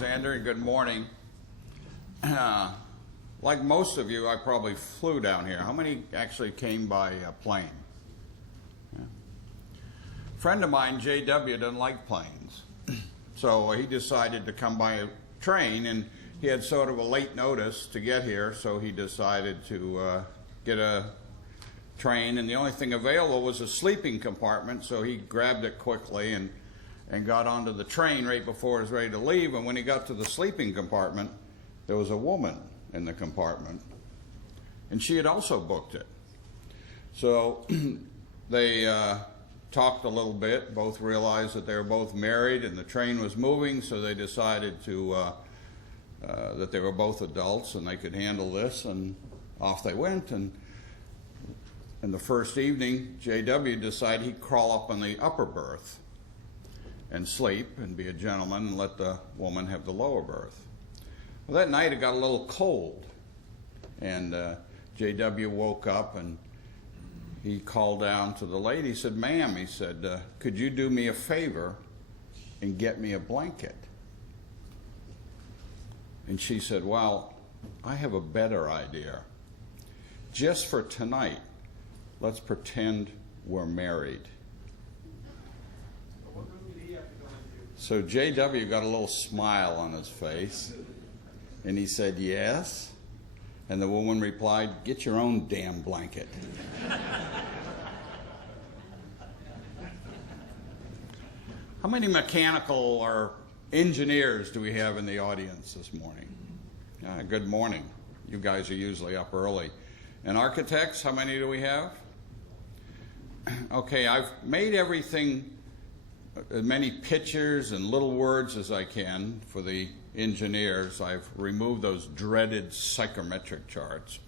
Alexander, and good morning. Like most of you, I probably flew down here. How many actually came by plane? Yeah. A friend of mine, J.W., doesn't like planes. So he decided to come by a train, and he had sort of a late notice to get here, so he decided to get a train, and the only thing available was a sleeping compartment, so he grabbed it quickly and got onto the train right before it was ready to leave. And when he got to the sleeping compartment, there was a woman in the compartment, and she had also booked it. So they talked a little bit, both realized that they were both married and the train was moving, so they decided to that they were both adults and they could handle this, and off they went. And the first evening, J.W. decided he'd crawl up on the upper berth and sleep and be a gentleman and let the woman have the lower berth. Well, that night it got a little cold, and J.W. woke up and he called down to the lady. He said, "Ma'am," he said, "could you do me a favor and get me a blanket?" And she said, "Well, I have a better idea. Just for tonight, let's pretend we're married." So J.W. got a little smile on his face, and he said, "Yes." And the woman replied, "Get your own damn blanket." How many mechanical or engineers do we have in the audience this morning? Good morning. You guys are usually up early. And architects, how many do we have? Okay, I've made everything, as many pictures and little words as I can for the engineers. I've removed those dreaded psychometric charts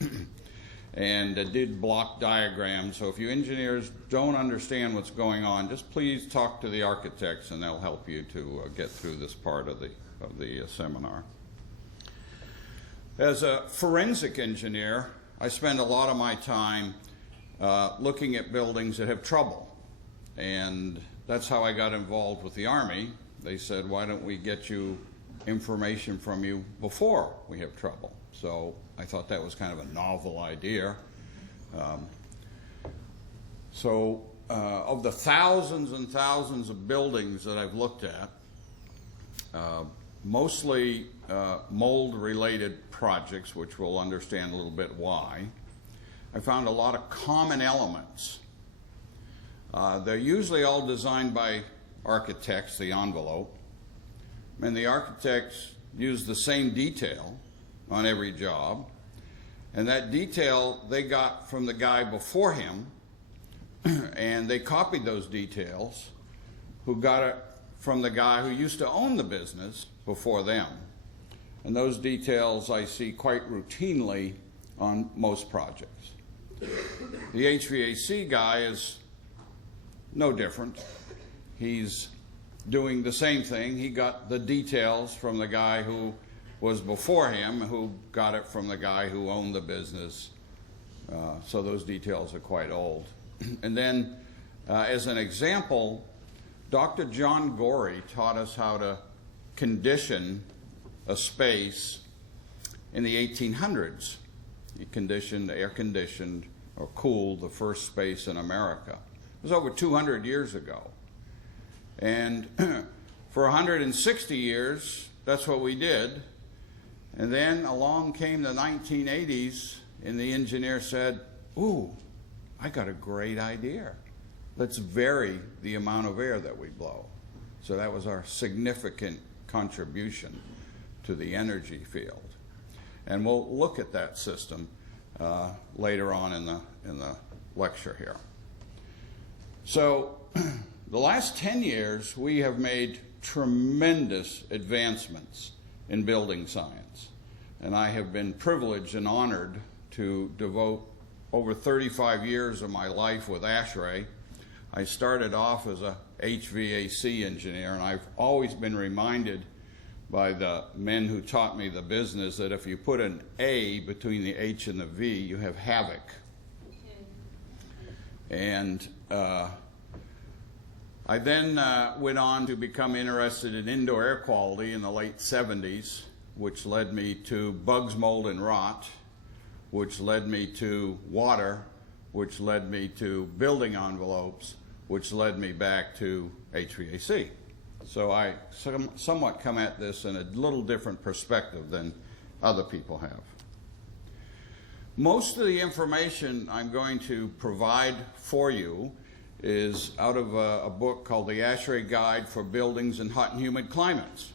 and did block diagrams. So if you engineers don't understand what's going on, just please talk to the architects and they'll help you to get through this part of the seminar. As a forensic engineer, I spend a lot of my time looking at buildings that have trouble, and that's how I got involved with the Army. They said, "Why don't we get you information from you before we have trouble?" So I thought that was kind of a novel idea. Of the thousands and thousands of buildings that I've looked at, mostly mold-related projects, which we'll understand a little bit why, I found a lot of common elements. They're usually all designed by architects, the envelope, and the architects use the same detail on every job, and that detail they got from the guy before him, and they copied those details who got it from the guy who used to own the business before them. And those details I see quite routinely on most projects. The HVAC guy is no different. He's doing the same thing. He got the details from the guy who was before him, who got it from the guy who owned the business. So those details are quite old. And then, as an example, Dr. John Gorey taught us how to condition a space in the 1800s. He air-conditioned, or cooled the first space in America. It was over 200 years ago. And for 160 years, that's what we did. And then along came the 1980s, and the engineer said, "Ooh, I got a great idea. Let's vary the amount of air that we blow." So that was our significant contribution to the energy field. And we'll look at that system later on in the lecture here. So the last 10 years, we have made tremendous advancements in building science. And I have been privileged and honored to devote over 35 years of my life with ASHRAE. I started off as a HVAC engineer, and I've always been reminded by the men who taught me the business that if you put an A between the H and the V, you have havoc. And I then went on to become interested in indoor air quality in the late 70s, which led me to bugs, mold, and rot, which led me to water, which led me to building envelopes, which led me back to HVAC. So I somewhat come at this in a little different perspective than other people have. Most of the information I'm going to provide for you is out of a book called The ASHRAE Guide for Buildings in Hot and Humid Climates.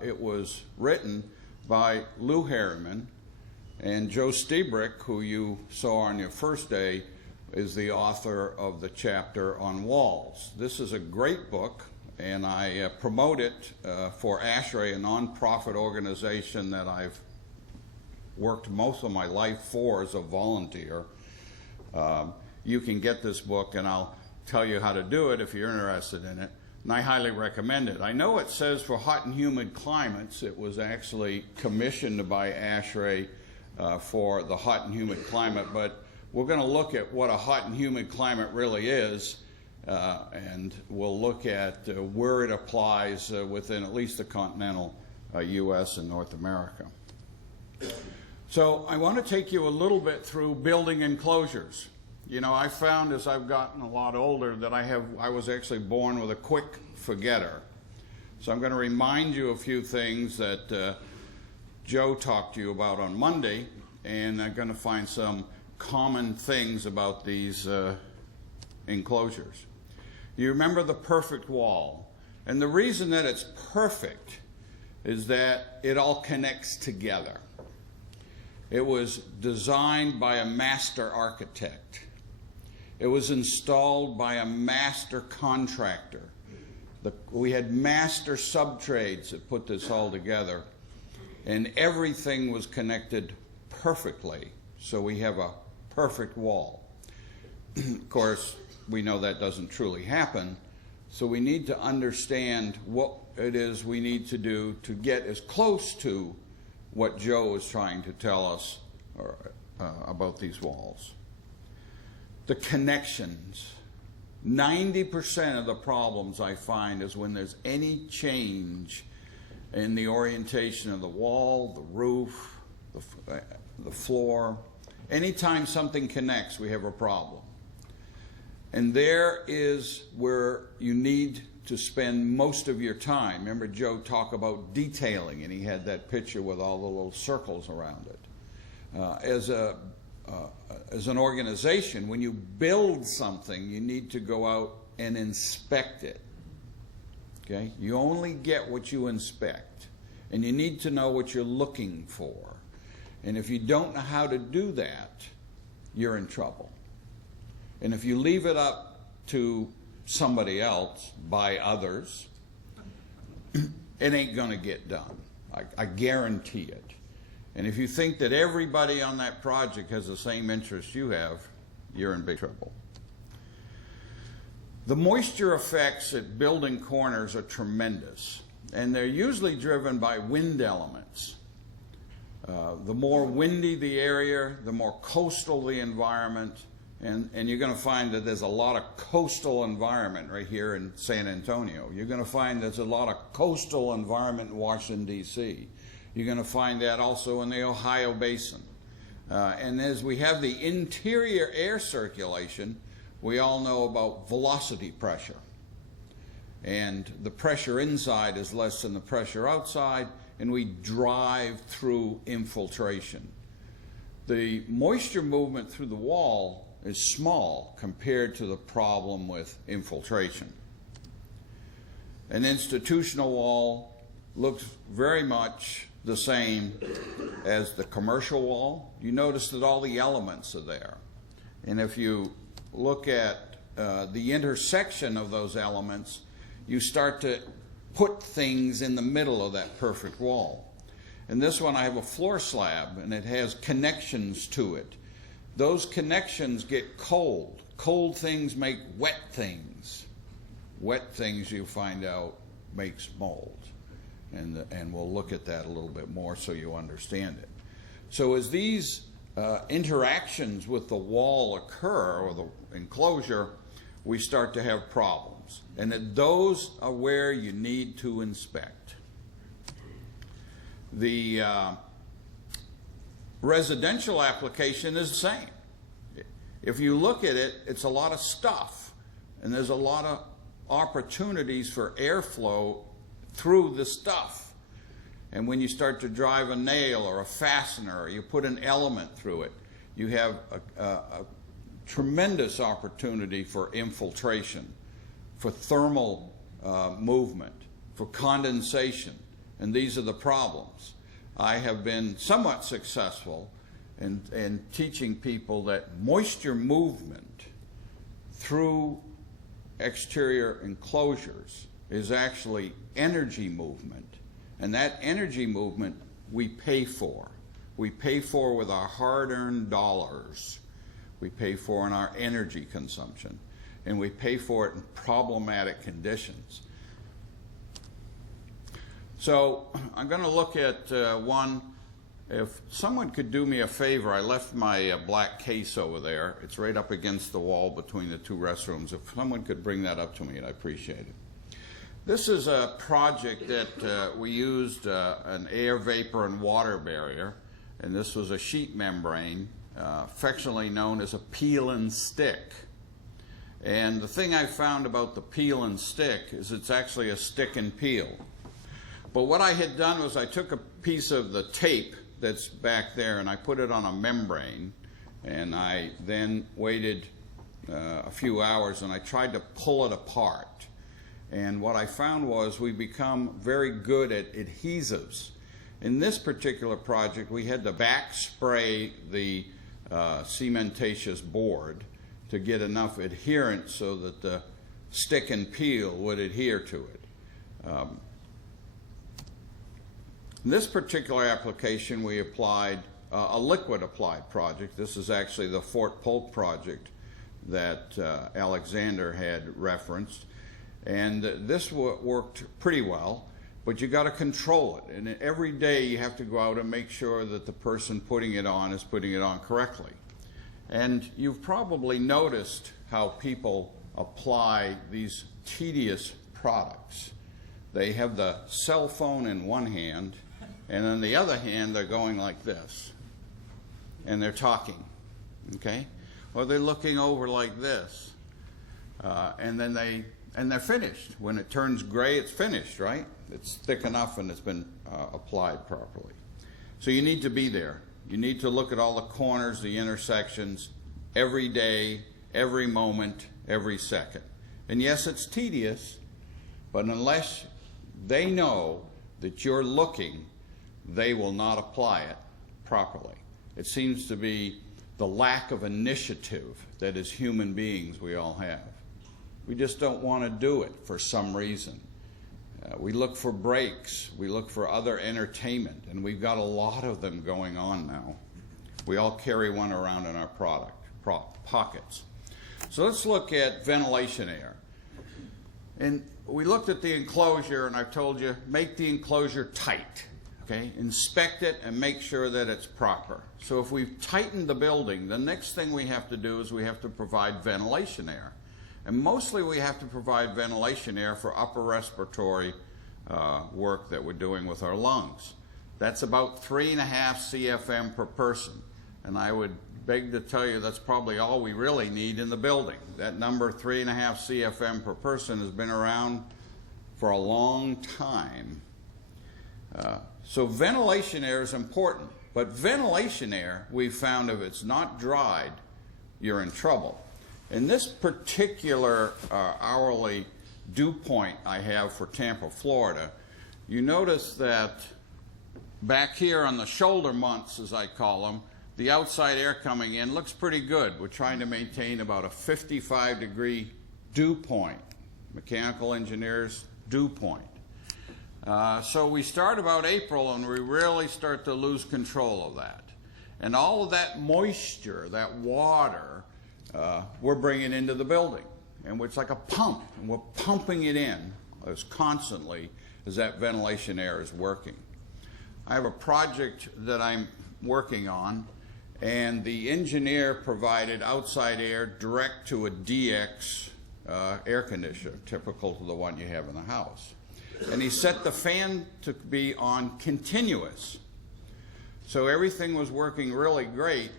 It was written by Lou Harriman, and Joe Stiebrick, who you saw on your first day, is the author of the chapter on walls. This is a great book, and I promote it for ASHRAE, a nonprofit organization that I've worked most of my life for as a volunteer. You can get this book, and I'll tell you how to do it if you're interested in it, and I highly recommend it. I know it says for hot and humid climates. It was actually commissioned by ASHRAE for the hot and humid climate, but we're going to look at what a hot and humid climate really is, and we'll look at where it applies within at least the continental U.S. and North America. So I want to take you a little bit through building enclosures. You know, I found as I've gotten a lot older that I was actually born with a quick forgetter. So I'm going to remind you a few things that Joe talked to you about on Monday, and I'm going to find some common things about these enclosures. You remember the perfect wall, and the reason that it's perfect is that it all connects together. It was designed by a master architect. It was installed by a master contractor. We had master subtrades that put this all together, and everything was connected perfectly, so we have a perfect wall. Of course, we know that doesn't truly happen, so we need to understand what it is we need to do to get as close to what Joe is trying to tell us about these walls. The connections. 90% of the problems I find is when there's any change in the orientation of the wall, the roof, the floor. Anytime something connects, we have a problem. And there is where you need to spend most of your time. Remember Joe talked about detailing, and he had that picture with all the little circles around it. As an organization, when you build something, you need to go out and inspect it. Okay? You only get what you inspect, and you need to know what you're looking for. And if you don't know how to do that, you're in trouble. And if you leave it up to somebody else, by others, it ain't going to get done. I guarantee it. And if you think that everybody on that project has the same interest you have, you're in big trouble. The moisture effects at building corners are tremendous, and they're usually driven by wind elements. The more windy the area, the more coastal the environment, and you're going to find that there's a lot of coastal environment right here in San Antonio. You're going to find there's a lot of coastal environment in Washington, D.C. You're going to find that also in the Ohio Basin. And as we have the interior air circulation, we all know about velocity pressure. And the pressure inside is less than the pressure outside, and we drive through infiltration. The moisture movement through the wall is small compared to the problem with infiltration. An institutional wall looks very much the same as the commercial wall. You notice that all the elements are there. And if you look at the intersection of those elements, you start to put things in the middle of that perfect wall. In this one, I have a floor slab, and it has connections to it. Those connections get cold. Cold things make wet things. Wet things, you find out, makes mold. And we'll look at that a little bit more so you understand it. So as these interactions with the wall occur, or the enclosure, we start to have problems. problems, and that those are where you need to inspect. The residential application is the same. If you look at it, it's a lot of stuff, and there's a lot of opportunities for airflow through the stuff. And when you start to drive a nail or a fastener, or you put an element through it, you have a tremendous opportunity for infiltration, for thermal movement, for condensation, and these are the problems. I have been somewhat successful in teaching people that moisture movement through exterior enclosures is actually energy movement, and that energy movement we pay for. We pay for with our hard-earned dollars. We pay for in our energy consumption, and we pay for it in problematic conditions. So I'm going to look at one. If someone could do me a favor, I left my black case over there. It's right up against the wall between the two restrooms. If someone could bring that up to me, I'd appreciate it. This is a project that we used an air, vapor, and water barrier, and this was a sheet membrane, affectionately known as a peel and stick. And the thing I found about the peel and stick is it's actually a stick and peel. But what I had done was I took a piece of the tape that's back there and I put it on a membrane, and I then waited a few hours and I tried to pull it apart. And what I found was we become very good at adhesives. In this particular project, we had to back spray the cementatious board to get enough adherence so that the stick and peel would adhere to it. In this particular application, we applied a liquid applied project. This is actually the Fort Polk project that Alexander had referenced. And this worked pretty well, but you got to control it. And every day you have to go out and make sure that the person putting it on is putting it on correctly. And you've probably noticed how people apply these tedious products. They have the cell phone in one hand, and on the other hand, they're going like this. And they're talking, okay? Or they're looking over like this. And they're finished. When it turns gray, it's finished, right? It's thick enough and it's been applied properly. So you need to be there. You need to look at all the corners, the intersections, every day, every moment, every second. And yes, it's tedious, but unless they know that you're looking, they will not apply it properly. It seems to be the lack of initiative that as human beings we all have. We just don't want to do it for some reason. We look for breaks, we look for other entertainment, and we've got a lot of them going on now. We all carry one around in our pockets. So let's look at ventilation air. And we looked at the enclosure, and I've told you, make the enclosure tight. Okay? Inspect it and make sure that it's proper. So if we've tightened the building, the next thing we have to do is we have to provide ventilation air. And mostly we have to provide ventilation air for upper respiratory work that we're doing with our lungs. That's about 3.5 CFM per person. And I would beg to tell you that's probably all we really need in the building. That number, 3.5 CFM per person, has been around for a long time. So ventilation air is important. But ventilation air, we've found, if it's not dried, you're in trouble. In this particular hourly dew point I have for Tampa, Florida, you notice that back here on the shoulder months, as I call them, the outside air coming in looks pretty good. We're trying to maintain about a 55-degree dew point, mechanical engineers dew point. So we start about April and we really start to lose control of that. And all of that moisture, that water, we're bringing into the building. And it's like a pump, and we're pumping it in as constantly as that ventilation air is working. I have a project that I'm working on, and the engineer provided outside air direct to a DX air conditioner, typical to the one you have in the house. And he set the fan to be on continuous. So everything was working really great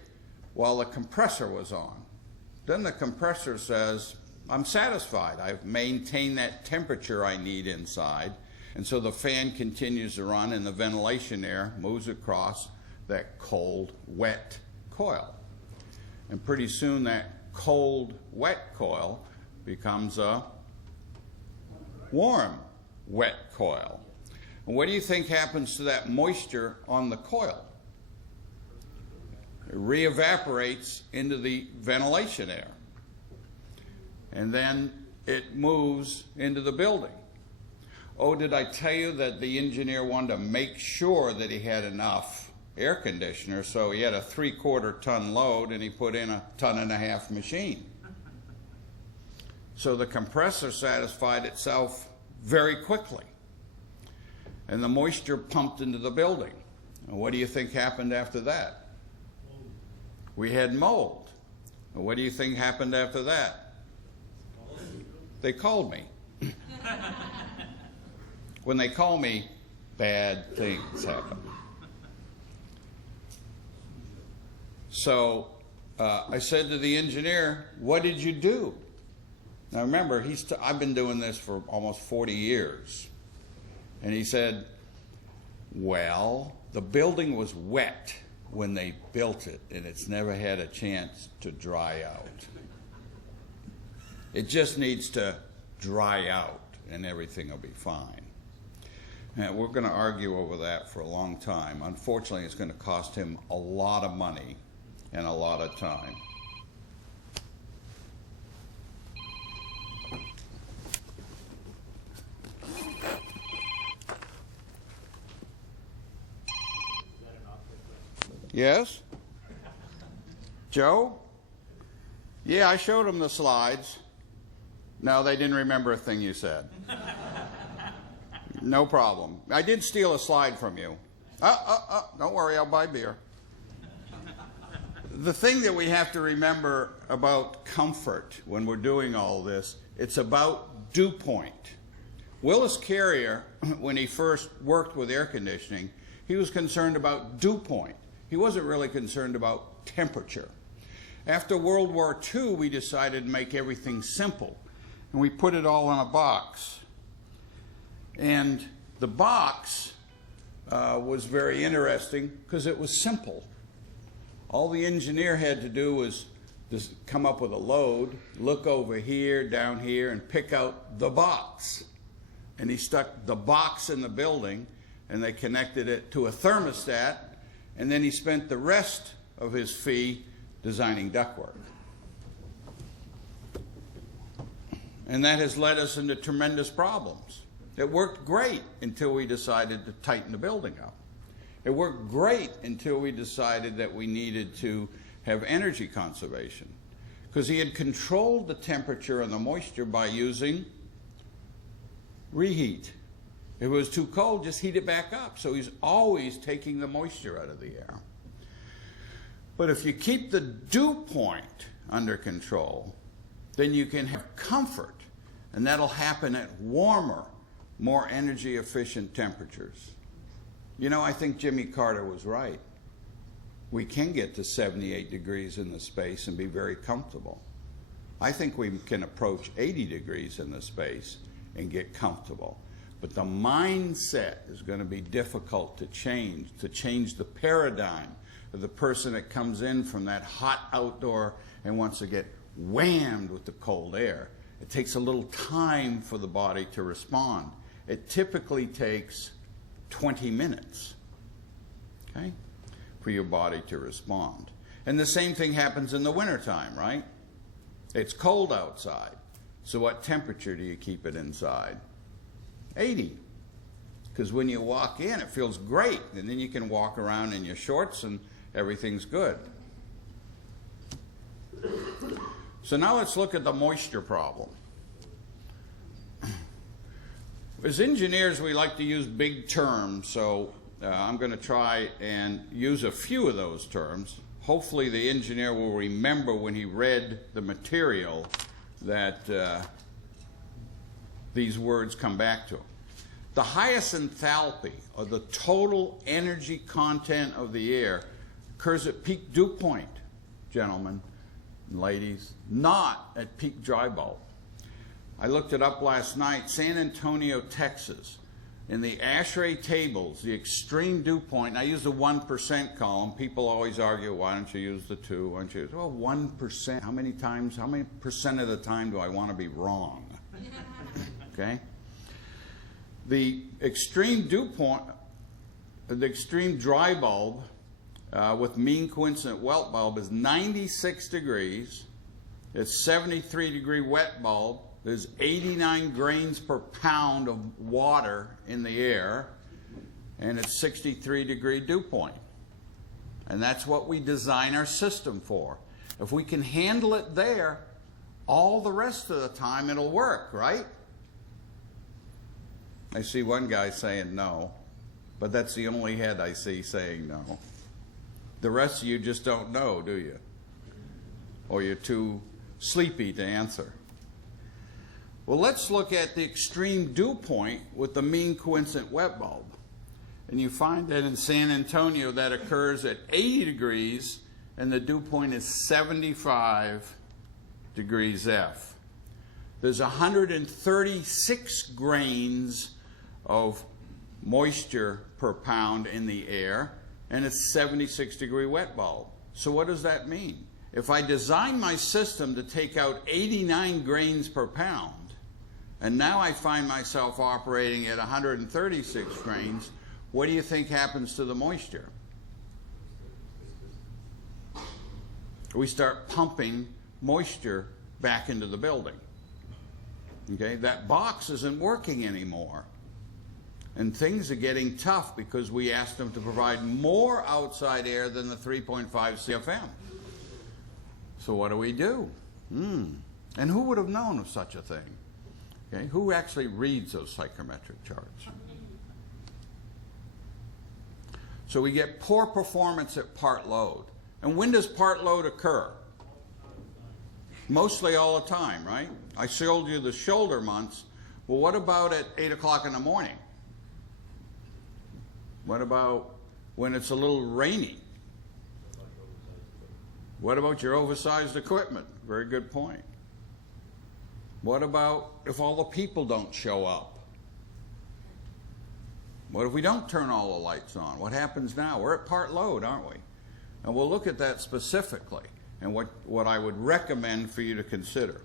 while the compressor was on. Then the compressor says, I'm satisfied. I've maintained that temperature I need inside. And so the fan continues to run and the ventilation air moves across that cold, wet coil. And pretty soon that cold, wet coil becomes a warm, wet coil. And what do you think happens to that moisture on the coil? It re-evaporates into the ventilation air. And then it moves into the building. Oh, did I tell you that the engineer wanted to make sure that he had enough air conditioner, so he had a 3/4 ton load and he put in a 1.5 ton machine. So the compressor satisfied itself very quickly. And the moisture pumped into the building. And what do you think happened after that? We had mold. And what do you think happened after that? They called me. When they call me, bad things happen. So I said to the engineer, what did you do? Now remember, I've been doing this for almost 40 years. And he said, well, the building was wet when they built it, and it's never had a chance to dry out. It just needs to dry out, and everything will be fine. And we're going to argue over that for a long time. Unfortunately, it's going to cost him a lot of money and a lot of time. Yes? Joe? Yeah, I showed them the slides. No, they didn't remember a thing you said. No problem. I did steal a slide from you. Don't worry, I'll buy beer. The thing that we have to remember about comfort when we're doing all this, it's about dew point. Willis Carrier, when he first worked with air conditioning, he was concerned about dew point. He wasn't really concerned about temperature. After World War II, we decided to make everything simple, and we put it all in a box. And the box was very interesting because it was simple. All the engineer had to do was just come up with a load, look over here, down here, and pick out the box. And he stuck the box in the building, and they connected it to a thermostat, and then he spent the rest of his fee designing ductwork. And that has led us into tremendous problems. It worked great until we decided to tighten the building up. It worked great until we decided that we needed to have energy conservation, because he had controlled the temperature and the moisture by using reheat. If it was too cold, just heat it back up. So he's always taking the moisture out of the air. But if you keep the dew point under control, then you can have comfort, and that'll happen at warmer, more energy efficient temperatures. You know, I think Jimmy Carter was right. We can get to 78 degrees in the space and be very comfortable. I think we can approach 80 degrees in the space and get comfortable. But the mindset is going to be difficult to change the paradigm of the person that comes in from that hot outdoor and wants to get whammed with the cold air. It takes a little time for the body to respond. It typically takes 20 minutes, okay, for your body to respond. And the same thing happens in the wintertime, right? It's cold outside. So what temperature do you keep it inside? 80. Because when you walk in, it feels great. And then you can walk around in your shorts and everything's good. So now let's look at the moisture problem. As engineers, we like to use big terms, so I'm going to try and use a few of those terms. Hopefully the engineer will remember when he read the material that these words come back to. The highest enthalpy, or the total energy content of the air, occurs at peak dew point, gentlemen and ladies, not at peak dry bulb. I looked it up last night. San Antonio, Texas. In the ASHRAE tables, the extreme dew point, and I use the 1% column. People always argue, why don't you use the 2? Why don't you use, well, 1%. How many percent of the time do I want to be wrong? Okay? The extreme dew point, the extreme dry bulb with mean coincident wet bulb is 96 degrees. It's 73-degree wet bulb. There's 89 grains per pound of water in the air, and it's 63-degree dew point. And that's what we design our system for. If we can handle it there, all the rest of the time it'll work, right? I see one guy saying no, but that's the only head I see saying no. The rest of you just don't know, do you? Or you're too sleepy to answer. Well, let's look at the extreme dew point with the mean coincident wet bulb. And you find that in San Antonio that occurs at 80 degrees and the dew point is 75 degrees F. There's 136 grains of moisture per pound in the air, and it's 76-degree wet bulb. So what does that mean? If I design my system to take out 89 grains per pound, and now I find myself operating at 136 grains, what do you think happens to the moisture? We start pumping moisture back into the building. Okay, that box isn't working anymore. And things are getting tough because we asked them to provide more outside air than the 3.5 CFM. So what do? And who would have known of such a thing? Okay, who actually reads those psychrometric charts? So we get poor performance at part load. And when does part load occur? Mostly all the time, right? I showed you the shoulder months. Well, what about at 8 o'clock in the morning? What about when it's a little rainy? What about your oversized equipment? Very good point. What about if all the people don't show up? What if we don't turn all the lights on? What happens now? We're at part load, aren't we? And we'll look at that specifically and what I would recommend for you to consider.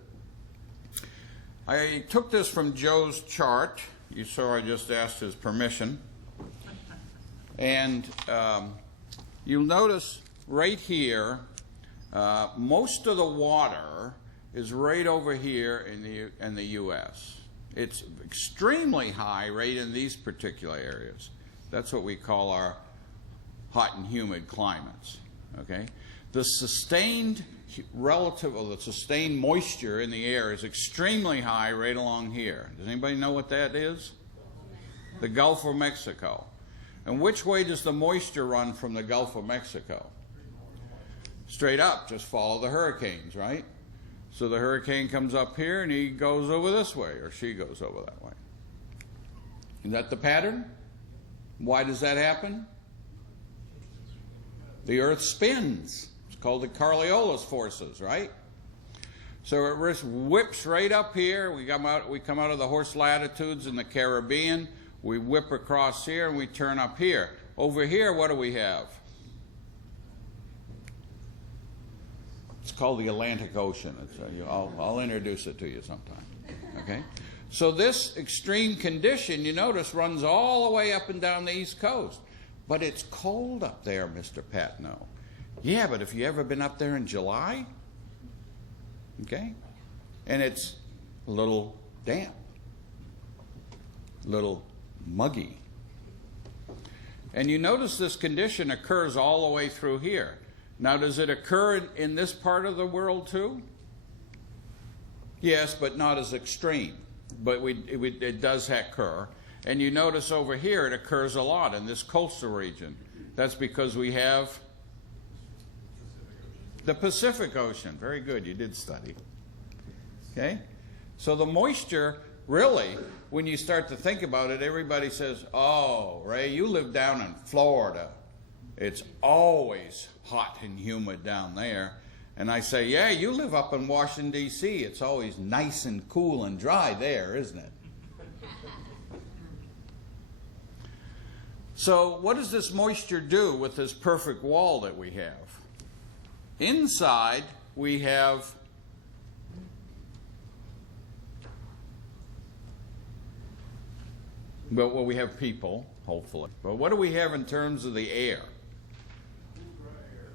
I took this from Joe's chart. You saw I just asked his permission. And you'll notice right here, most of the water is right over here in the U.S. It's extremely high right in these particular areas. That's what we call our hot and humid climates. Okay, the sustained moisture in the air is extremely high right along here. Does anybody know what that is? The Gulf of Mexico. And which way does the moisture run from the Gulf of Mexico? Straight up, just follow the hurricanes, right? So the hurricane comes up here and he goes over this way, or she goes over that way. Is that the pattern? Why does that happen? The earth spins. It's called the Coriolis forces, right? So it whips right up here. We come out of the horse latitudes in the Caribbean. We whip across here and we turn up here. Over here, what do we have? It's called the Atlantic Ocean. I'll introduce it to you sometime. Okay? So this extreme condition, you notice, runs all the way up and down the East Coast. But it's cold up there, Mr. Patenaude. Yeah, but have you ever been up there in July? Okay? And it's a little damp, a little muggy. And you notice this condition occurs all the way through here. Now, does it occur in this part of the world too? Yes, but not as extreme. But it does occur. And you notice over here it occurs a lot in this coastal region. That's because we have the Pacific Ocean. Very good, you did study. Okay? So the moisture, really, when you start to think about it, everybody says, oh, Ray, you live down in Florida. It's always hot and humid down there. And I say, yeah, you live up in Washington, D.C. It's always nice and cool and dry there, isn't it? So what does this moisture do with this perfect wall that we have? Inside, we have we have people, hopefully. But what do we have in terms of the air?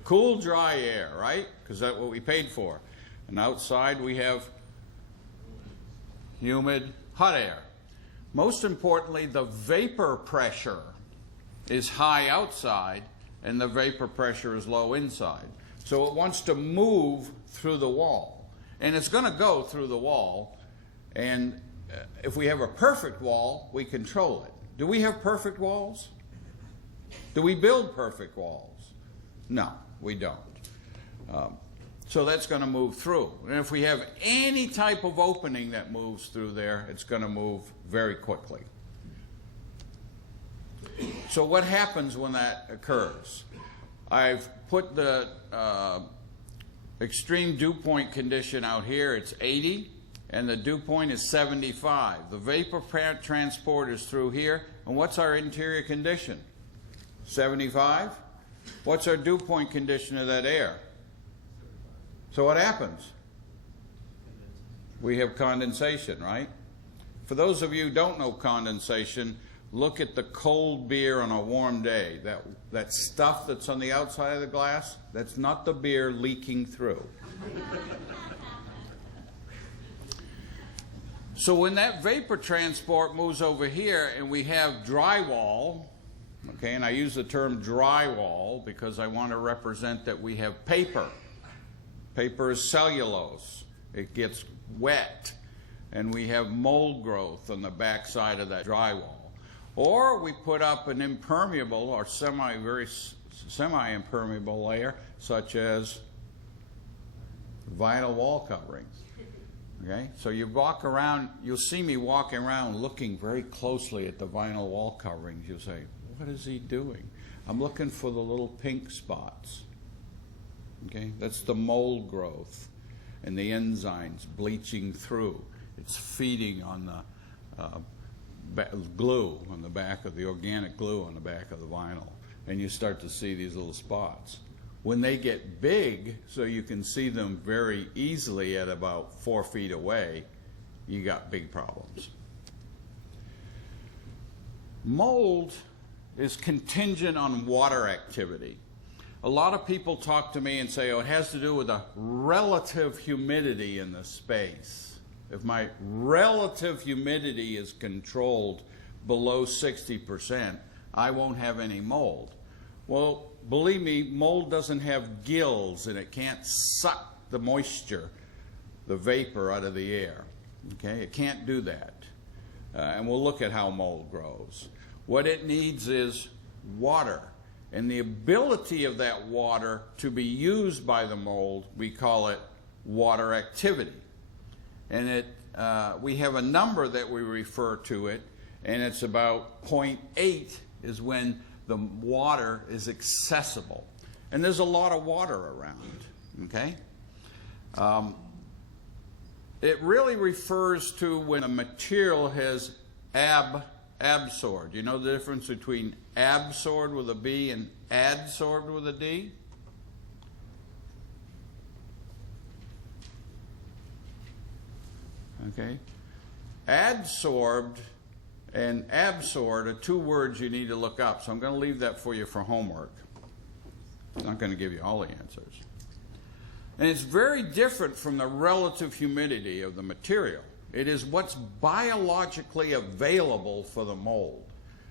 Cool, dry air, right? Because that's what we paid for. And outside we have humid, hot air. Most importantly, the vapor pressure is high outside and the vapor pressure is low inside. So it wants to move through the wall. And it's going to go through the wall. And if we have a perfect wall, we control it. Do we have perfect walls? Do we build perfect walls? No, we don't. So that's going to move through. And if we have any type of opening that moves through there, it's going to move very quickly. So what happens when that occurs? I've put the extreme dew point condition out here. It's 80, and the dew point is 75. The vapor transport is through here. And what's our interior condition? 75? What's our dew point condition of that air? So what happens? We have condensation, right? For those of you who don't know condensation, look at the cold beer on a warm day. That stuff that's on the outside of the glass, that's not the beer leaking through. So when that vapor transport moves over here and we have drywall, okay, and I use the term drywall because I want to represent that we have paper. Paper is cellulose. It gets wet, and we have mold growth on the back side of that drywall. Or we put up an impermeable or very semi-impermeable layer, such as vinyl wall coverings. Okay, so you walk around, you'll see me walking around looking very closely at the vinyl wall coverings. You'll say, what is he doing? I'm looking for the little pink spots. Okay, that's the mold growth and the enzymes bleaching through. It's feeding on the glue on the back of the organic glue on the back of the vinyl, and you start to see these little spots. When they get big, so you can see them very easily at about 4 feet away, you got big problems. Mold is contingent on water activity. A lot of people talk to me and say, oh, it has to do with the relative humidity in the space. If my relative humidity is controlled below 60%, I won't have any mold. Well, believe me, mold doesn't have gills and it can't suck the moisture, the vapor out of the air. Okay, it can't do that. And we'll look at how mold grows. What it needs is water. And the ability of that water to be used by the mold, we call it water activity. And we have a number that we refer to it, and it's about 0.8 is when the water is accessible. And there's a lot of water around, okay? It really refers to when a material has absorbed. You know the difference between absorbed with a B and adsorbed with a D? Okay. Adsorbed and absorbed are two words you need to look up, so I'm going to leave that for you for homework. I'm not going to give you all the answers. And it's very different from the relative humidity of the material. It is what's biologically available for the mold.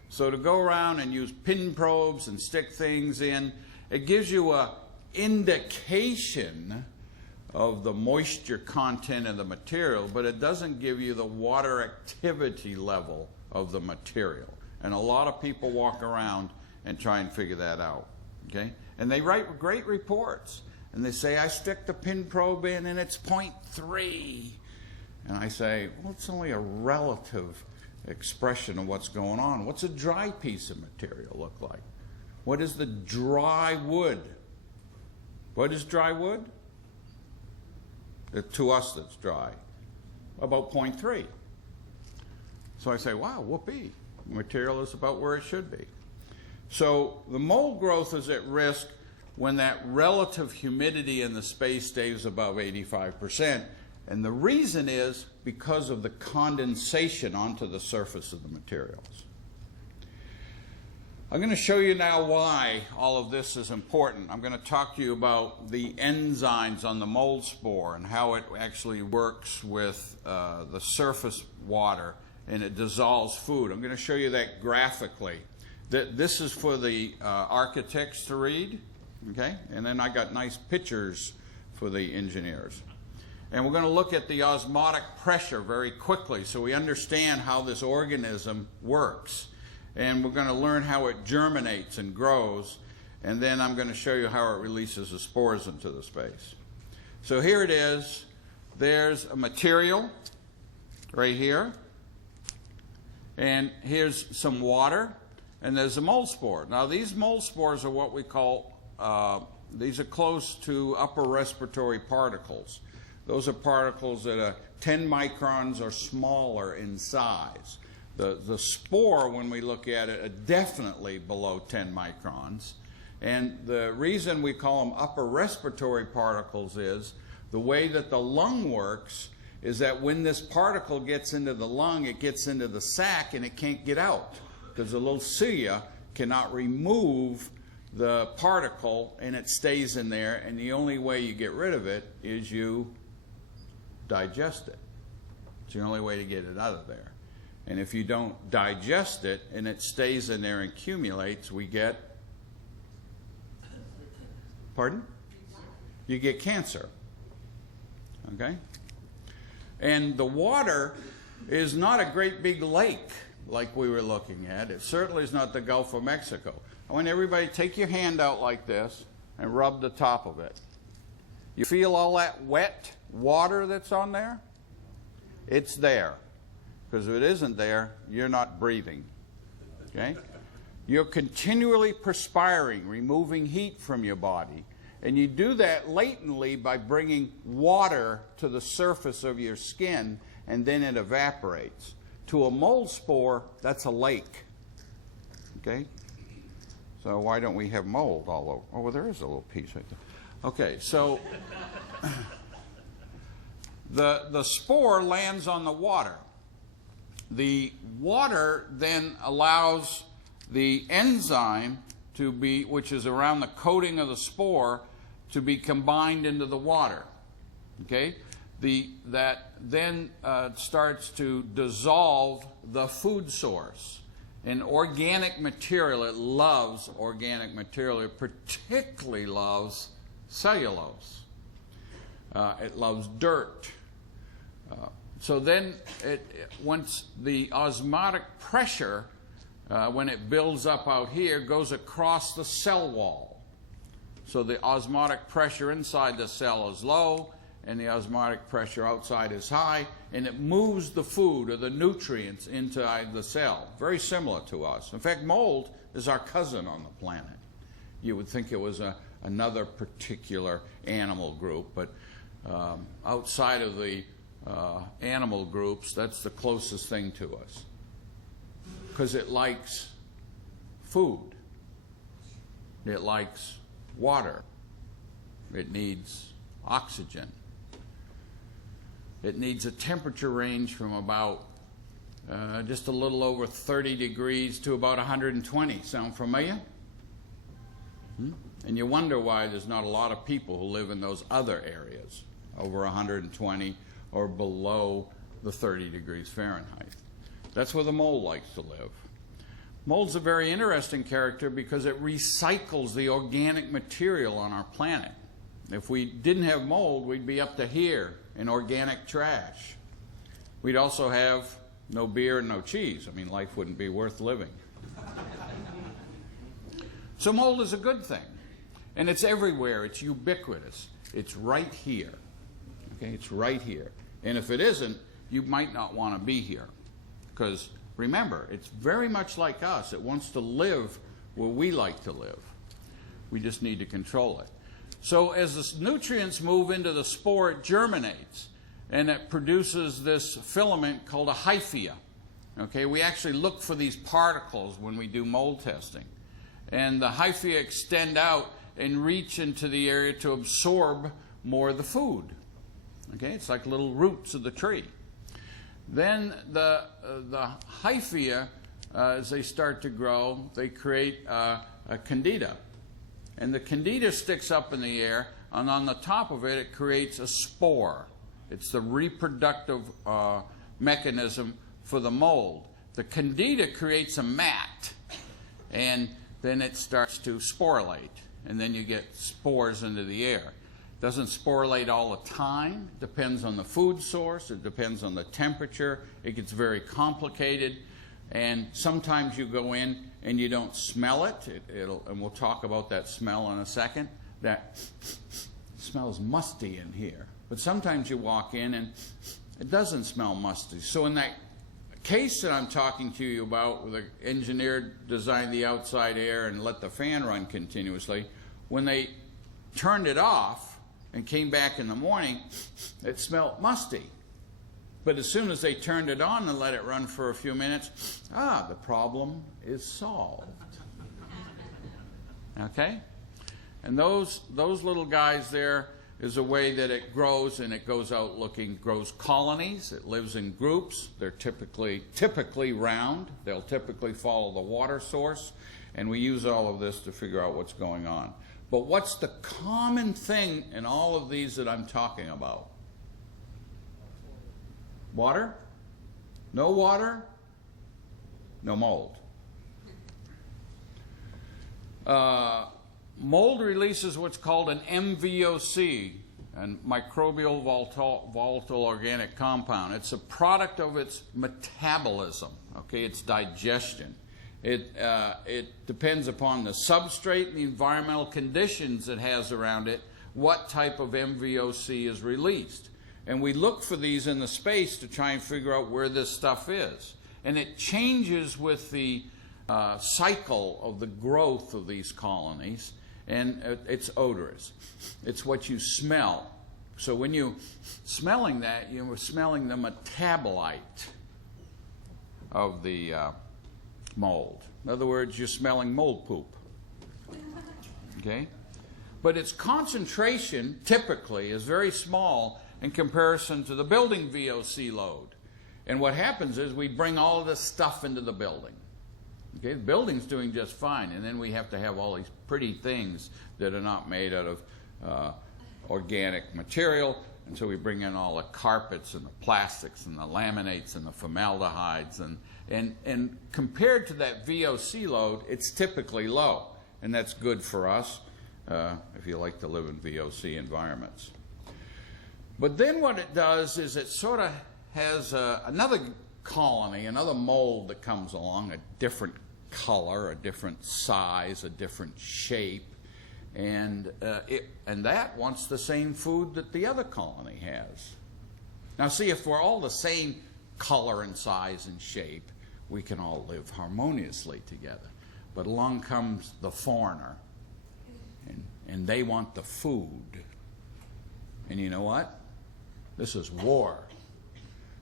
So to go around and use pin probes and stick things in, it gives you an indication of the moisture content of the material, but it doesn't give you the water activity level of the material. And a lot of people walk around and try and figure that out. Okay? And they write great reports. And they say, I stick the pin probe in and it's 0.3. And I say, well, it's only a relative expression of what's going on. What's a dry piece of material look like? What is the dry wood? What is dry wood? To us, that's dry. About 0.3. So I say, wow, whoopee. Material is about where it should be. So the mold growth is at risk when that relative humidity in the space stays above 85%. And the reason is because of the condensation onto the surface of the materials. I'm going to show you now why all of this is important. I'm going to talk to you about the enzymes on the mold spore and how it actually works with the surface water and it dissolves food. I'm going to show you that graphically. This is for the architects to read, okay? And then I got nice pictures for the engineers. And we're going to look at the osmotic pressure very quickly so we understand how this organism works. And we're going to learn how it germinates and grows. And then I'm going to show you how it releases the spores into the space. So here it is. There's a material right here. And here's some water. And there's a mold spore. Now these mold spores are what we call, these are close to upper respiratory particles. Those are particles that are 10 microns or smaller in size. The spore, when we look at it, are definitely below 10 microns. And the reason we call them upper respiratory particles is the way that the lung works is that when this particle gets into the lung, it gets into the sac and it can't get out because the little cilia cannot remove the particle and it stays in there, and the only way you get rid of it is you digest it. It's the only way to get it out of there. And if you don't digest it and it stays in there and accumulates, we get, pardon? You get cancer. Okay? And the water is not a great big lake like we were looking at. It certainly is not the Gulf of Mexico. I want everybody to take your hand out like this and rub the top of it. You feel all that wet water that's on there? It's there. Because if it isn't there, you're not breathing. Okay? You're continually perspiring, removing heat from your body. And you do that latently by bringing water to the surface of your skin, and then it evaporates. To a mold spore, that's a lake. Okay? So why don't we have mold all over? Oh, well, there is a little piece right there. Okay, so the spore lands on the water. The water then allows the enzyme to be, which is around the coating of the spore, to be combined into the water. Okay? That then starts to dissolve the food source. And organic material, it loves organic material. It particularly loves cellulose. It loves dirt. So then, once the osmotic pressure, when it builds up out here, goes across the cell wall. So the osmotic pressure inside the cell is low, and the osmotic pressure outside is high, and it moves the food or the nutrients inside the cell. Very similar to us. In fact, mold is our cousin on the planet. You would think it was another particular animal group, but outside of the animal groups, that's the closest thing to us. Because it likes food. It likes water. It needs oxygen. It needs a temperature range from about just a little over 30 degrees to about 120. Sound familiar? And you wonder why there's not a lot of people who live in those other areas, over 120 or below the 30 degrees Fahrenheit. That's where the mold likes to live. Mold's a very interesting character because it recycles the organic material on our planet. If we didn't have mold, we'd be up to here in organic trash. We'd also have no beer and no cheese. I mean, life wouldn't be worth living. So mold is a good thing. And it's everywhere. It's ubiquitous. It's right here. Okay, it's right here. And if it isn't, you might not want to be here. Because remember, it's very much like us. It wants to live where we like to live. We just need to control it. So as the nutrients move into the spore, it germinates, and it produces this filament called a hyphea. Okay, we actually look for these particles when we do mold testing. And the hyphea extend out and reach into the area to absorb more of the food. Okay, it's like little roots of the tree. Then the hyphea, as they start to grow, they create a candida. And the candida sticks up in the air, and on the top of it, it creates a spore. It's the reproductive mechanism for the mold. The candida creates a mat, and then it starts to sporulate, and then you get spores into the air. It doesn't sporulate all the time. It depends on the food source. It depends on the temperature. It gets very complicated, and sometimes you go in and you don't smell it. And we'll talk about that smell in a second. That smells musty in here. But sometimes you walk in and it doesn't smell musty. So in that case that I'm talking to you about, where the engineer designed the outside air and let the fan run continuously, when they turned it off and came back in the morning, it smelled musty. But as soon as they turned it on and let it run for a few minutes, the problem is solved. Okay? And those little guys there is a way that it grows, and it goes out grows colonies. It lives in groups. They're typically round. They'll typically follow the water source, and we use all of this to figure out what's going on. But what's the common thing in all of these that I'm talking about? Water? No water? No mold. Mold releases what's called an MVOC, a microbial volatile organic compound. It's a product of its metabolism, okay, its digestion. It depends upon the substrate and the environmental conditions it has around it, what type of MVOC is released. And we look for these in the space to try and figure out where this stuff is. And it changes with the cycle of the growth of these colonies, and it's odorous. It's what you smell. So when you're smelling that, you're smelling the metabolite of the mold. In other words, you're smelling mold poop. Okay? But its concentration typically is very small in comparison to the building VOC load. And what happens is we bring all of this stuff into the building. Okay, the building's doing just fine, and then we have to have all these pretty things that are not made out of organic material, and so we bring in all the carpets and the plastics and the laminates and the formaldehydes, and compared to that VOC load, it's typically low, and that's good for us if you like to live in VOC environments. But then what it does is it sort of has another colony, another mold that comes along, a different color, a different size, a different shape, and that wants the same food that the other colony has. Now see, if we're all the same color and size and shape, we can all live harmoniously together. But along comes the foreigner, and they want the food. And you know what? This is war.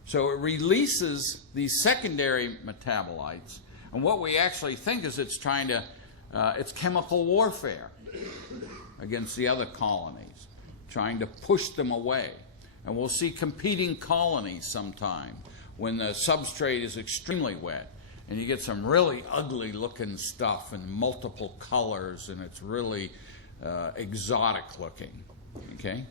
So it releases these secondary metabolites, and what we actually think is it's trying to, it's chemical warfare against the other colonies, trying to push them away. And we'll see competing colonies sometime when the substrate is extremely wet, and you get some really ugly looking stuff in multiple colors, and it's really exotic looking, okay?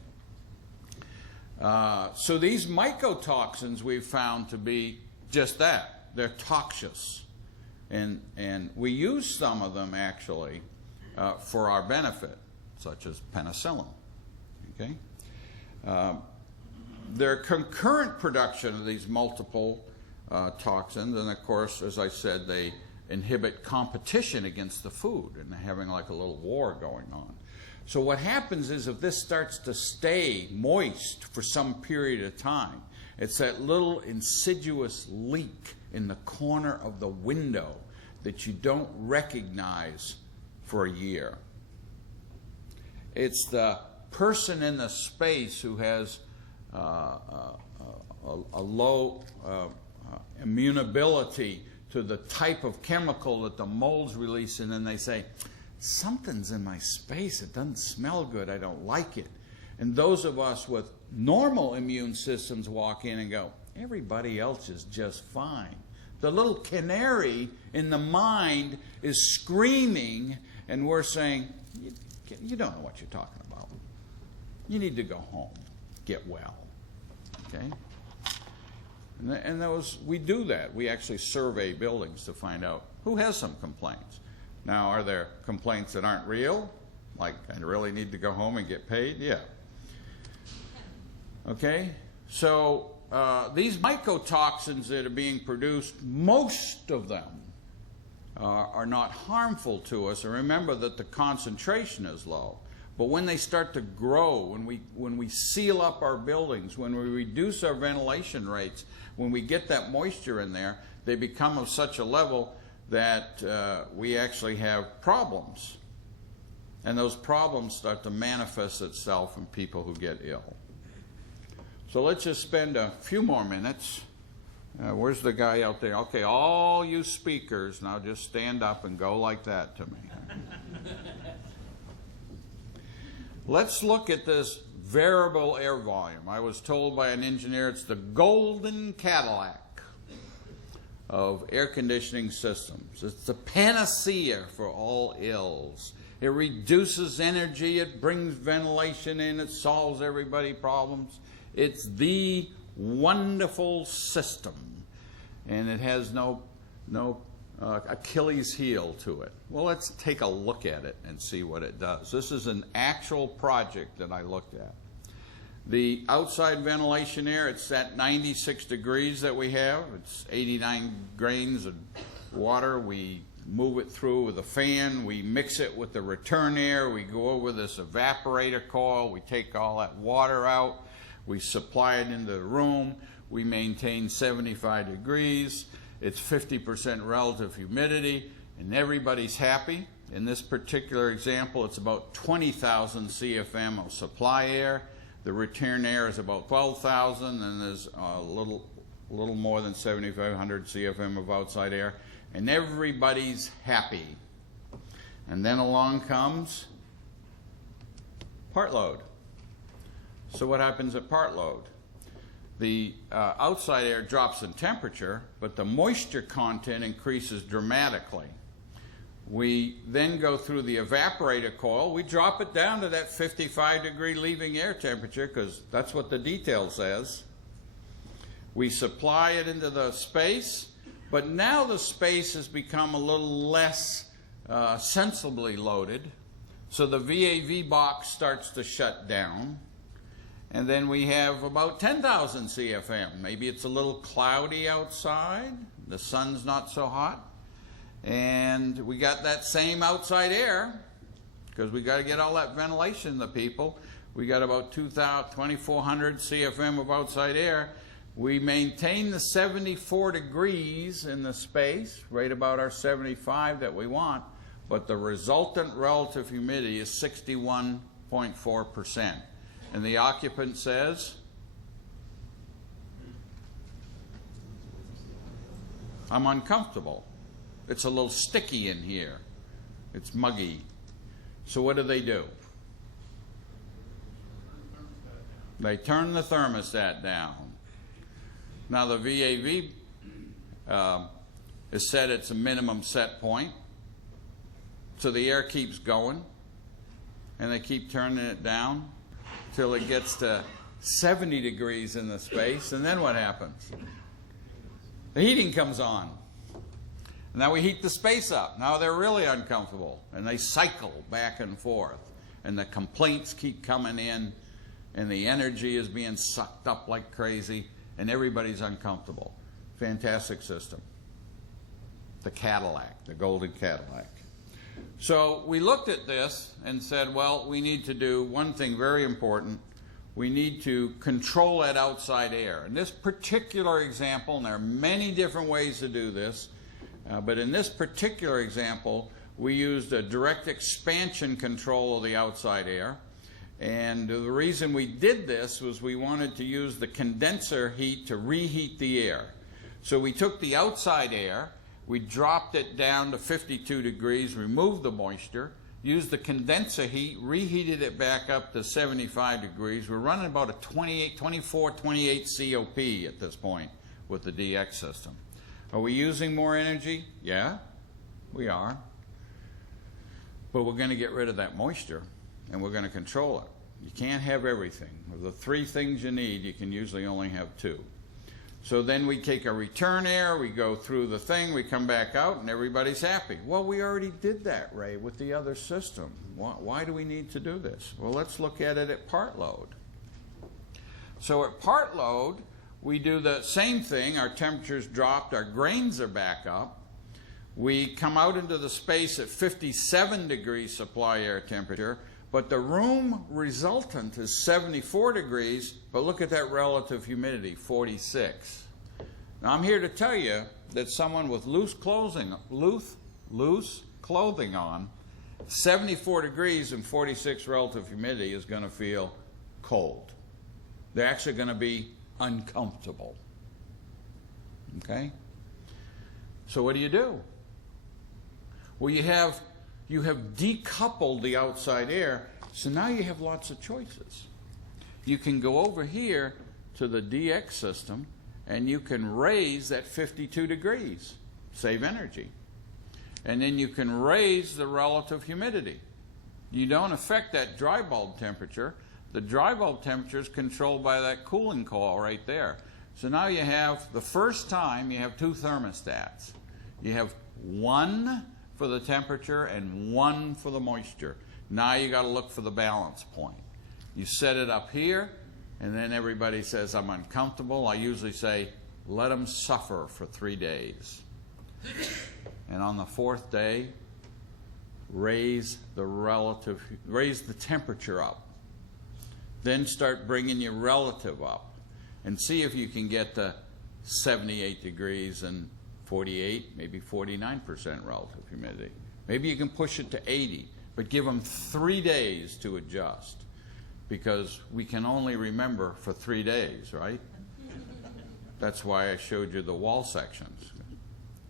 So these mycotoxins we've found to be just that. They're toxic. And we use some of them actually for our benefit, such as penicillin. Okay? Their concurrent production of these multiple toxins, and of course, as I said, they inhibit competition against the food, and they're having like a little war going on. So what happens is if this starts to stay moist for some period of time, It's that little insidious leak in the corner of the window that you don't recognize for a year. It's the person in the space who has a low immunability to the type of chemical that the molds release, and then they say, something's in my space, it doesn't smell good, I don't like it. And those of us with normal immune systems walk in and go, everybody else is just fine. The little canary in the mind is screaming, and we're saying, you don't know what you're talking about. You need to go home, get well. Okay? And we do that. We actually survey buildings to find out who has some complaints. Now, are there complaints that aren't real? Like, I really need to go home and get paid? Yeah. Okay? So, these mycotoxins that are being produced, most of them are not harmful to us. And remember that the concentration is low. But when they start to grow, when we seal up our buildings, when we reduce our ventilation rates, when we get that moisture in there, they become of such a level that we actually have problems. And those problems start to manifest itself in people who get ill. So let's just spend a few more minutes. Where's the guy out there? Okay, all you speakers, now just stand up and go like that to me. Let's look at this variable air volume. I was told by an engineer it's the golden Cadillac of air conditioning systems. It's the panacea for all ills. It reduces energy, it brings ventilation in, it solves everybody's problems. It's the wonderful system, and it has no Achilles heel to it. Well, let's take a look at it and see what it does. This is an actual project that I looked at. The outside ventilation air, it's at 96 degrees that we have. It's 89 grains of water. We move it through with a fan. We mix it with the return air. We go over this evaporator coil. We take all that water out. We supply it into the room. We maintain 75 degrees. It's 50% relative humidity, and everybody's happy. In this particular example, it's about 20,000 CFM of supply air. The return air is about 12,000, and there's a little more than 7,500 CFM of outside air, and everybody's happy. And then along comes part load. So what happens at part load? The outside air drops in temperature, but the moisture content increases dramatically. We then go through the evaporator coil. We drop it down to that 55-degree leaving air temperature because that's what the detail says. We supply it into the space, but now the space has become a little less sensibly loaded, so the VAV box starts to shut down. And then we have about 10,000 CFM. Maybe it's a little cloudy outside. The sun's not so hot. And we got that same outside air because we got to get all that ventilation to people. We got about 2,400 CFM of outside air. We maintain the 74 degrees in the space, right about our 75 that we want, but the resultant relative humidity is 61.4%. And the occupant says, I'm uncomfortable. It's a little sticky in here. It's muggy. So what do? They turn the thermostat down. Now the VAV is set at a minimum set point. So the air keeps going. And they keep turning it down till it gets to 70 degrees in the space, and then what happens? The heating comes on. Now we heat the space up. Now they're really uncomfortable, and they cycle back and forth, and the complaints keep coming in, and the energy is being sucked up like crazy, and everybody's uncomfortable. Fantastic system. The Cadillac, the golden Cadillac. So we looked at this and said, well, we need to do one thing very important. we need to control that outside air. In this particular example, and there are many different ways to do this, but in this particular example, we used a direct expansion control of the outside air. And the reason we did this was we wanted to use the condenser heat to reheat the air. So we took the outside air, we dropped it down to 52 degrees, removed the moisture, used the condenser heat, reheated it back up to 75 degrees. We're running about a 28 COP at this point with the DX system. Are we using more energy? Yeah, we are. But we're going to get rid of that moisture, and we're going to control it. You can't have everything. Of the 3 things you need, you can usually only have 2. So then we take a return air, we go through the thing, we come back out, and everybody's happy. Well, we already did that, Ray, with the other system. Why do we need to do this? Well, let's look at it at part load. So at part load, we do the same thing. Our temperature's dropped, our grains are back up. We come out into the space at 57 degrees supply air temperature, but the room resultant is 74 degrees, but look at that relative humidity, 46. Now I'm here to tell you that someone with loose clothing on, 74 degrees and 46 relative humidity is going to feel cold. They're actually going to be uncomfortable. Okay? So what do? Well, you have decoupled the outside air, so now you have lots of choices. You can go over here to the DX system, and you can raise that 52 degrees, save energy. And then you can raise the relative humidity. You don't affect that dry bulb temperature. The dry bulb temperature is controlled by that cooling coil right there. So now you have, the first time, you have 2 thermostats. You have one for the temperature and one for the moisture. Now you got to look for the balance point. You set it up here, and then everybody says, I'm uncomfortable. I usually say, let them suffer for 3 days. And on the 4th day, raise the temperature up. Then start bringing your relative up and see if you can get to 78 degrees and 48, maybe 49% relative humidity. Maybe you can push it to 80, but give them 3 days to adjust, because we can only remember for 3 days, right? That's why I showed you the wall sections.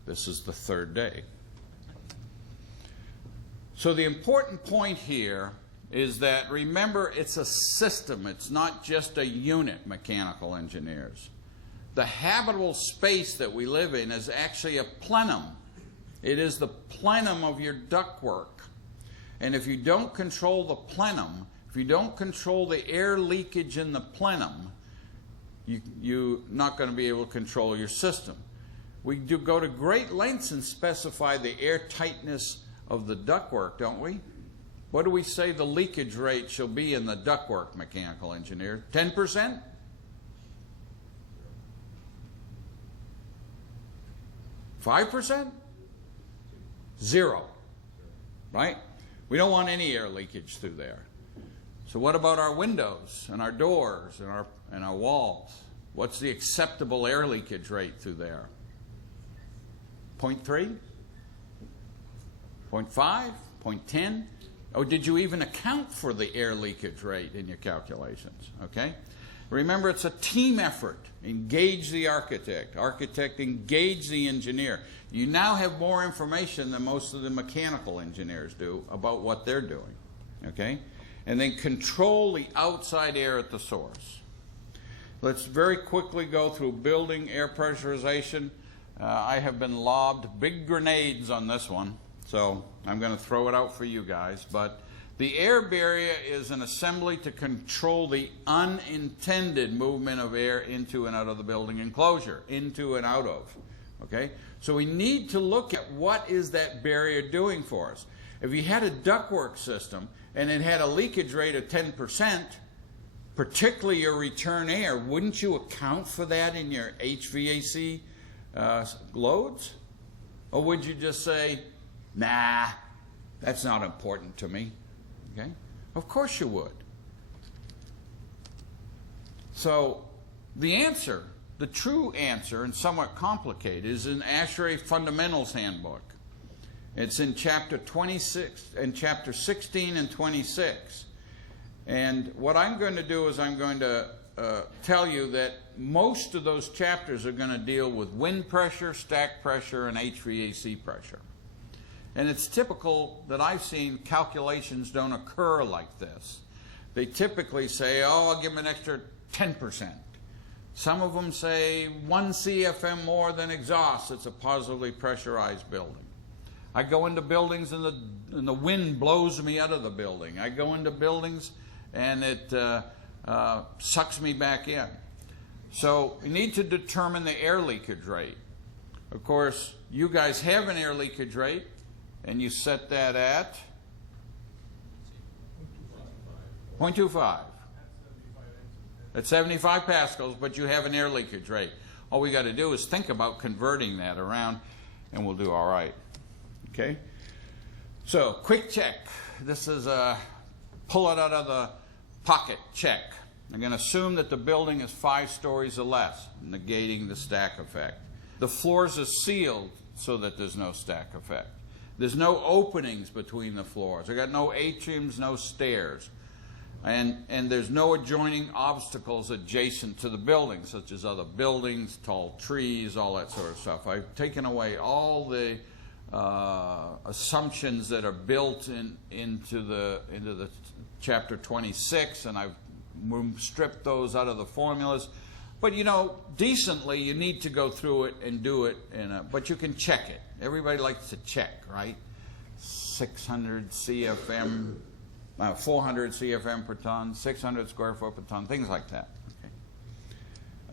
This is the 3rd day. So the important point here is that, remember, it's a system. It's not just a unit, mechanical engineers. The habitable space that we live in is actually a plenum. It is the plenum of your ductwork. And if you don't control the plenum, if you don't control the air leakage in the plenum, you're not going to be able to control your system. We do go to great lengths and specify the air tightness of the ductwork, don't we? What do we say the leakage rate shall be in the ductwork, mechanical engineer? 10%? 5%? 0, right? We don't want any air leakage through there. So what about our windows and our doors and our walls? What's the acceptable air leakage rate through there? 0.3? 0.5? 0.10? Or did you even account for the air leakage rate in your calculations? Okay? Remember, it's a team effort. Engage the architect. Architect, engage the engineer. You now have more information than most of the mechanical engineers do about what they're doing. Okay? And then control the outside air at the source. Let's very quickly go through building air pressurization. I have been lobbed big grenades on this one, so I'm going to throw it out for you guys. But the air barrier is an assembly to control the unintended movement of air into and out of the building enclosure, into and out of. Okay? So we need to look at what is that barrier doing for us. If you had a ductwork system and it had a leakage rate of 10%, particularly your return air, wouldn't you account for that in your HVAC loads? Or would you just say, nah, that's not important to me? Okay? Of course you would. So the answer, the true answer, and somewhat complicated, is in ASHRAE Fundamentals Handbook. It's in chapter 26 and chapter 16 and 26. And what I'm going to do is I'm going to tell you that most of those chapters are going to deal with wind pressure, stack pressure, and HVAC pressure. And it's typical that I've seen calculations don't occur like this. They typically say, oh, I'll give them an extra 10%. Some of them say 1 CFM more than exhaust. It's a positively pressurized building. I go into buildings and the wind blows me out of the building. I go into buildings and it sucks me back in. So you need to determine the air leakage rate. Of course, you guys have an air leakage rate, and you set that at 0.25. At 75 pascals, but you have an air leakage rate. All we got to do is think about converting that around, and we'll do all right. Okay? So, quick check. This is a pull it out of the pocket check. I'm going to assume that the building is 5 stories or less, negating the stack effect. The floors are sealed so that there's no stack effect. There's no openings between the floors. I got no atriums, no stairs. And there's no adjoining obstacles adjacent to the building, such as other buildings, tall trees, all that sort of stuff. I've taken away all the assumptions that are built into the chapter 26, and I've stripped those out of the formulas. But you know, decently, you need to go through it and do it, but you can check it. Everybody likes to check, right? 600 CFM, 400 CFM per ton, 600 square foot per ton, things like that.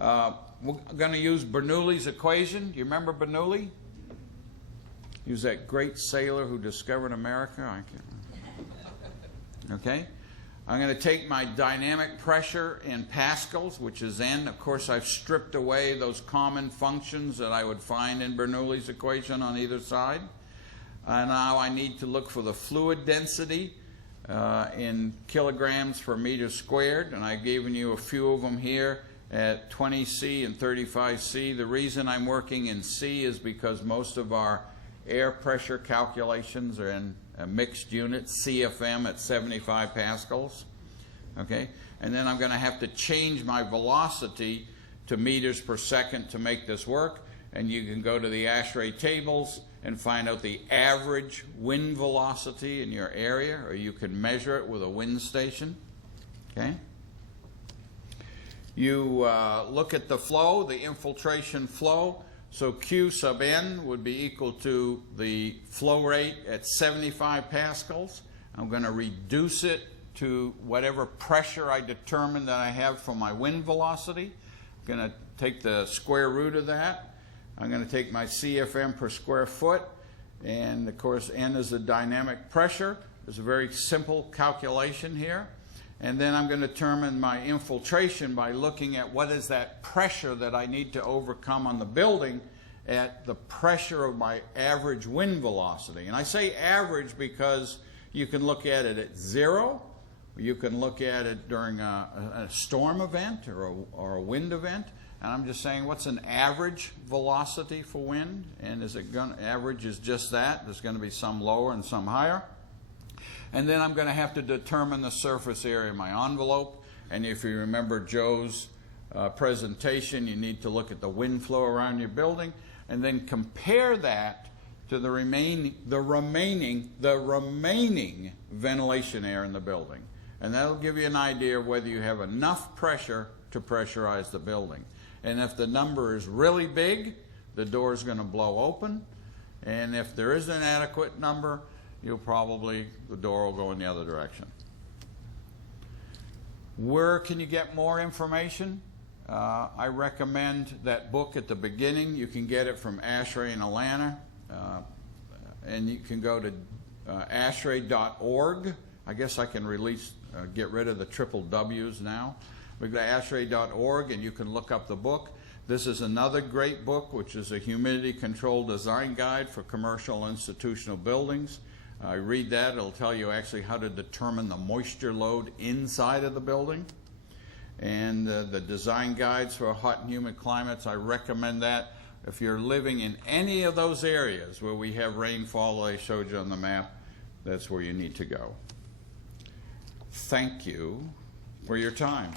Okay. We're going to use Bernoulli's equation. Do you remember Bernoulli? He was that great sailor who discovered America. I can't. Okay. I'm going to take my dynamic pressure in pascals, which is N. Of course, I've stripped away those common functions that I would find in Bernoulli's equation on either side. Now I need to look for the fluid density in kilograms per meter squared, and I've given you a few of them here at 20 C and 35 C. The reason I'm working in C is because most of our air pressure calculations are in a mixed unit, CFM at 75 pascals. Okay, and then I'm going to have to change my velocity to meters per second to make this work. And you can go to the ASHRAE tables and find out the average wind velocity in your area, or you can measure it with a wind station. Okay. You look at the flow, the infiltration flow. So Q sub N would be equal to the flow rate at 75 pascals. I'm going to reduce it to whatever pressure I determine that I have for my wind velocity. I'm going to take the square root of that. I'm going to take my CFM per square foot, and of course N is the dynamic pressure. It's a very simple calculation here. And then I'm going to determine my infiltration by looking at what is that pressure that I need to overcome on the building at the pressure of my average wind velocity. And I say average because you can look at it at 0, or you can look at it during a storm event or a wind event. And I'm just saying, what's an average velocity for wind? And is it going to average is just that? There's going to be some lower and some higher. And then I'm going to have to determine the surface area of my envelope. And if you remember Joe's presentation, you need to look at the wind flow around your building, and then compare that to the remaining ventilation air in the building. And that'll give you an idea of whether you have enough pressure to pressurize the building. And if the number is really big, the door is going to blow open. And if there is an adequate number, the door will go in the other direction. Where can you get more information? I recommend that book at the beginning. You can get it from ASHRAE in Atlanta. And you can go to ashrae.org. I guess I can get rid of the triple W's now. We go to ashrae.org and you can look up the book. This is another great book, which is a humidity control design guide for commercial institutional buildings. Read that. It'll tell you actually how to determine the moisture load inside of the building. And the design guides for hot and humid climates, I recommend that. If you're living in any of those areas where we have rainfall, I showed you on the map, that's where you need to go. Thank you for your time.